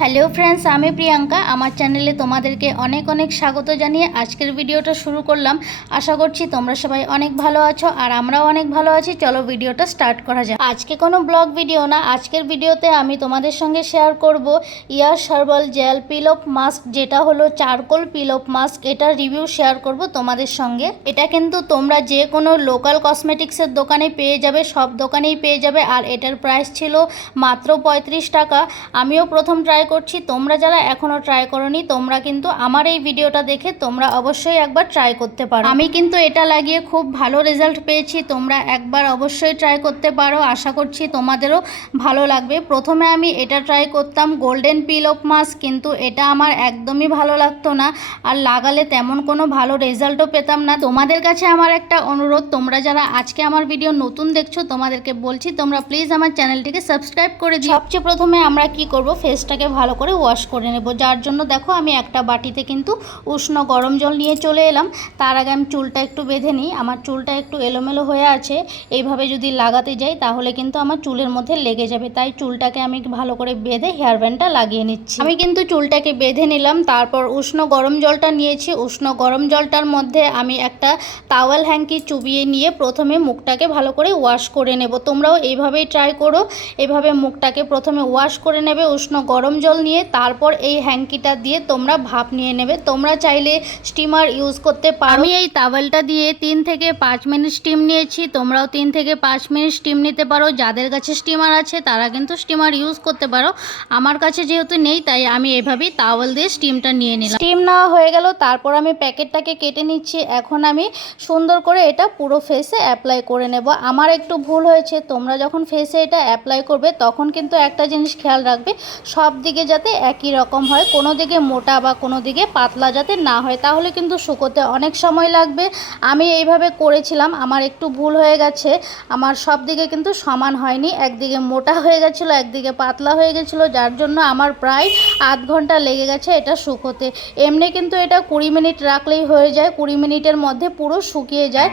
Hello friends, আমি প্রিয়াঙ্কা। আমার চ্যানেলে তোমাদেরকে অনেক অনেক স্বাগত জানিয়ে আজকের ভিডিওটা শুরু করলাম। আশা করছি তোমরা সবাই অনেক ভালো আছো আর আমরাও অনেক ভালো আছি। চলো ভিডিওটা স্টার্ট করা যাক। আজকে কোনো ব্লগ ভিডিও না, আজকের ভিডিওতে আমি তোমাদের সঙ্গে শেয়ার করব ইয়ার herbal gel peel off mask, যেটা হলো চারকোল পিল অফ মাস্ক। এটার রিভিউ শেয়ার করব তোমাদের সঙ্গে। এটা কিন্তু তোমরা যে কোনো লোকাল কসমেটিক্সের দোকানে পেয়ে যাবে, সব দোকানেই পেয়ে যাবে। আর এটার প্রাইস ছিল মাত্র 35 টাকা। আমিও প্রথম ট্রাই করছি। তোমরা যারা এখনো ট্রাই করোনি, তোমরা কিন্তু আমার এই ভিডিওটা দেখে তোমরা অবশ্যই একবার ট্রাই করতে পারো। আমি কিন্তু এটা লাগিয়ে খুব ভালো রেজাল্ট পেয়েছি। তোমরা একবার অবশ্যই ট্রাই করতে পারো, আশা করছি তোমাদেরও ভালো লাগবে। প্রথমে আমি এটা ট্রাই করতাম গোল্ডেন পিল অফ মাস্ক, কিন্তু এটা আমার একদমই ভালো লাগতো না আর লাগালে তেমন কোনো ভালো রেজাল্টও পেতাম না। তোমাদের কাছে আমার একটা অনুরোধ, তোমরা যারা আজকে আমার ভিডিও নতুন দেখছো তোমাদেরকে বলছি, তোমরা প্লিজ আমার চ্যানেলটিকে সাবস্ক্রাইব করে দিও। সবচেয়ে প্রথমে আমরা কি করব, ফেসটাকে ভালো করে ওয়াশ করে নেব। যার জন্য দেখো আমি একটা বাটিতে কিন্তু উষ্ণ গরম জল নিয়ে চলে এলাম। তার আগে আমি চুলটা একটু বেঁধে নিই। আমার চুলটা একটু এলোমেলো হয়ে আছে, এইভাবে যদি লাগাতে যাই তাহলে কিন্তু আমার চুলের মধ্যে লেগে যাবে। তাই চুলটাকে আমি ভালো করে বেঁধে হেয়ার ব্যান্ডটা লাগিয়ে নিচ্ছি। আমি কিন্তু চুলটাকে বেঁধে নিলাম, তারপর উষ্ণ গরম জলটা নিয়েছি। উষ্ণ গরম জলটার মধ্যে আমি একটা টাওয়েল হ্যাঙ্কি চুবিয়ে নিয়ে প্রথমে মুখটাকে ভালো করে ওয়াশ করে নেব। তোমরাও এইভাবেই ট্রাই করো। এভাবে মুখটাকে প্রথমে ওয়াশ করে নেবে উষ্ণ গরম জল নিয়ে। তারপর এই হ্যাঙ্কিটা দিয়ে তোমরা ভাপ নিয়ে নেবে। তোমরা চাইলে স্টিমার ইউজ করতে পারো। আমি এই টাওয়েলটা দিয়ে 3 থেকে 5 মিনিট স্টিম নিয়েছি। তোমরাও 3 থেকে 5 মিনিট স্টিম নিতে পারো। যাদের কাছে স্টিমার আছে তারা কিন্তু স্টিমার ইউজ করতে পারো। আমার কাছে যেহেতু নেই তাই আমি এভাবেই টাওয়েল দিয়ে স্টিমটা নিয়ে নিলাম। স্টিম নেওয়া হয়ে গেল, তারপর আমি প্যাকেটটাকে কেটে নিচ্ছি। এখন আমি সুন্দর করে এটা পুরো ফেসে অ্যাপ্লাই করে নেব। আমার একটু ভুল হয়েছে, তোমরা যখন ফেসে এটা অ্যাপ্লাই করবে তখন কিন্তু একটা জিনিস খেয়াল রাখবে, সব দিকে যাতে একই রকম হয়, কোনো দিকে মোটা বা কোনো দিকে পাতলা যাতে না হয়, তাহলে কিন্তু শুকোতে অনেক সময় লাগবে। আমি এইভাবে করেছিলাম, আমার একটু ভুল হয়ে গেছে। আমার সব দিকে কিন্তু সমান হয়নি, একদিকে মোটা হয়ে গেছিলো, একদিকে পাতলা হয়ে গেছিলো, যার জন্য আমার প্রায় আধ ঘন্টা লেগে গেছে এটা শুকোতে। এমনি কিন্তু এটা 20 মিনিট রাখলেই হয়ে যায়, 20 মিনিটের মধ্যে পুরো শুকিয়ে যায়।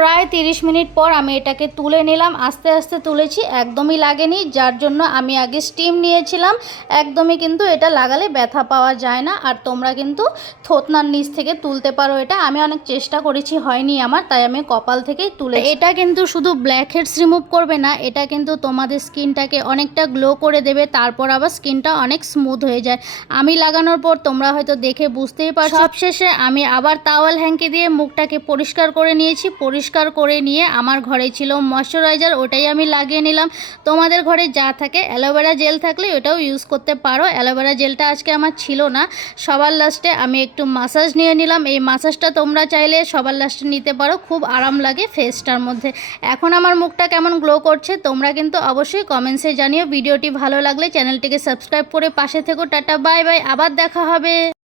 প্রায় 30 মিনিট পর আমি এটাকে তুলে নিলাম। আস্তে আস্তে তুলেছি, একদমই লাগেনি, যার জন্য আমি আগে স্টিম নিয়েছিলাম। একদমই কিন্তু এটা লাগালে ব্যথা পাওয়া যায় না। আর তোমরা কিন্তু থোতনার নিচ থেকে তুলতে পারো। এটা আমি অনেক চেষ্টা করেছি, হয়নি আমার, তাই আমি কপাল থেকেই তুলে। এটা কিন্তু শুধু ব্ল্যাক হেডস রিমুভ করবে না, এটা কিন্তু তোমাদের স্কিনটাকে অনেকটা গ্লো করে দেবে। তারপর আবার স্কিনটা অনেক স্মুথ হয়ে যায়। আমি লাগানোর পর তোমরা হয়তো দেখে বুঝতেই পারছো। সবশেষে আমি আবার টাওয়েল হ্যাঙ্কি দিয়ে মুখটাকে পরিষ্কার করে নিয়েছি। পরিষ্কার করে নিয়ে আমার ঘরে ছিল ময়শ্চারাইজার, ওটাই আমি লাগিয়ে নিলাম। তোমাদের ঘরে যা থাকে, অ্যালোভেরা জেল থাকলে ওটাও ইউজ করতে পারো। অ্যালোভেরা জেলটা আজকে আমার ছিল না। সবার লাস্টে আমি একটু মাসাজ নিয়ে নিলাম। এই মাসাজটা তোমরা চাইলে সবার লাস্টে নিতে পারো, খুব আরাম লাগে ফেসটার মধ্যে। এখন আমার মুখটা কেমন গ্লো করছে তোমরা কিন্তু অবশ্যই কমেন্টসে জানিও। ভিডিওটি ভালো লাগলে চ্যানেলটিকে সাবস্ক্রাইব করে পাশে থেকো। টাটা, বাই বাই, আবার দেখা হবে।